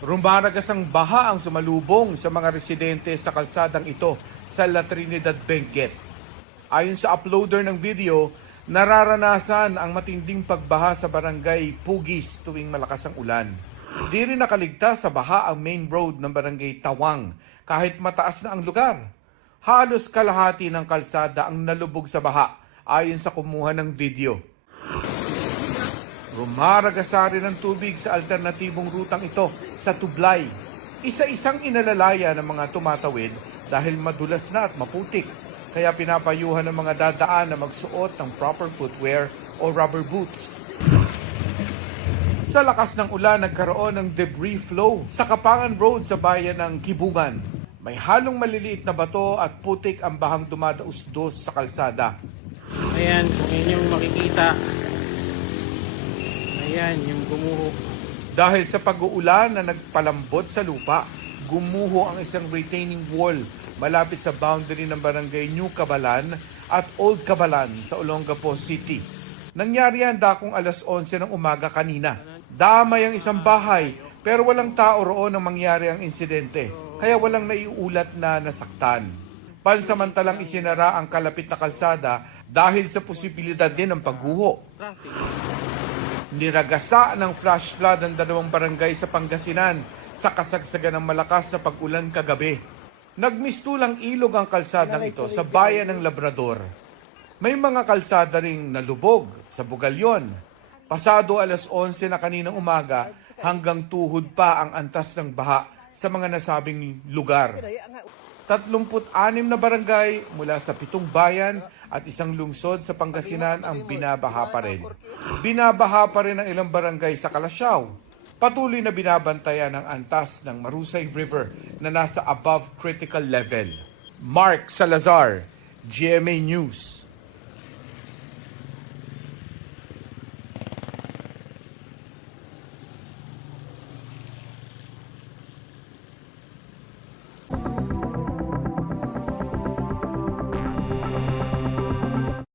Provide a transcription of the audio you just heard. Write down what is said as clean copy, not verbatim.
Rumaragas ang baha ang sumalubong sa mga residente sa kalsadang ito sa La Trinidad, Benguet. Ayon sa uploader ng video, nararanasan ang matinding pagbaha sa barangay Pugis tuwing malakas ang ulan. Di rin nakaligtas sa baha ang main road ng barangay Tawang kahit mataas na ang lugar. Halos kalahati ng kalsada ang nalubog sa baha ayon sa kumuha ng video. Rumaragasa rin ang tubig sa alternatibong rutang ito sa Tublay. Isa-isang inalalaya ng mga tumatawid dahil madulas na at maputik. Kaya pinapayuhan ng mga dadaan na magsuot ng proper footwear o rubber boots. Sa lakas ng ulan, nagkaroon ng debris flow sa Kapangan Road sa bayan ng Kibungan. May halong maliliit na bato at putik ang bahang dumadausdos sa kalsada. Ayan, kung inyong makikita. Ayan, yung gumuho. Dahil sa pag-uulan na nagpalambot sa lupa, gumuho ang isang retaining wall malapit sa boundary ng barangay New Cabalan at Old Cabalan sa Olongapo City. Nangyari yan dakong alas 11 ng umaga kanina. Damay ang isang bahay pero walang tao roon nang mangyari ang insidente, kaya walang naiulat na nasaktan. Pansamantalang isinara ang kalapit na kalsada dahil sa posibilidad din ng pagguho. Niragasa ng flash flood ang dalawang barangay sa Pangasinan sa kasagsagan ng malakas na pag-ulan kagabi. Nagmistulang ilog ang kalsadang ito sa bayan ng Labrador. May mga kalsada ring nalubog sa Bugalyon. Pasado alas 11 na kaninang umaga hanggang tuhod pa ang antas ng baha sa mga nasabing lugar. 36 na barangay mula sa 7 bayan at isang lungsod sa Pangasinan ang binabaha pa rin. Binabaha pa rin ang ilang barangay sa Calasiao. Patuloy na binabantayan ang antas ng Marusay River na nasa above critical level. Mark Salazar, GMA News.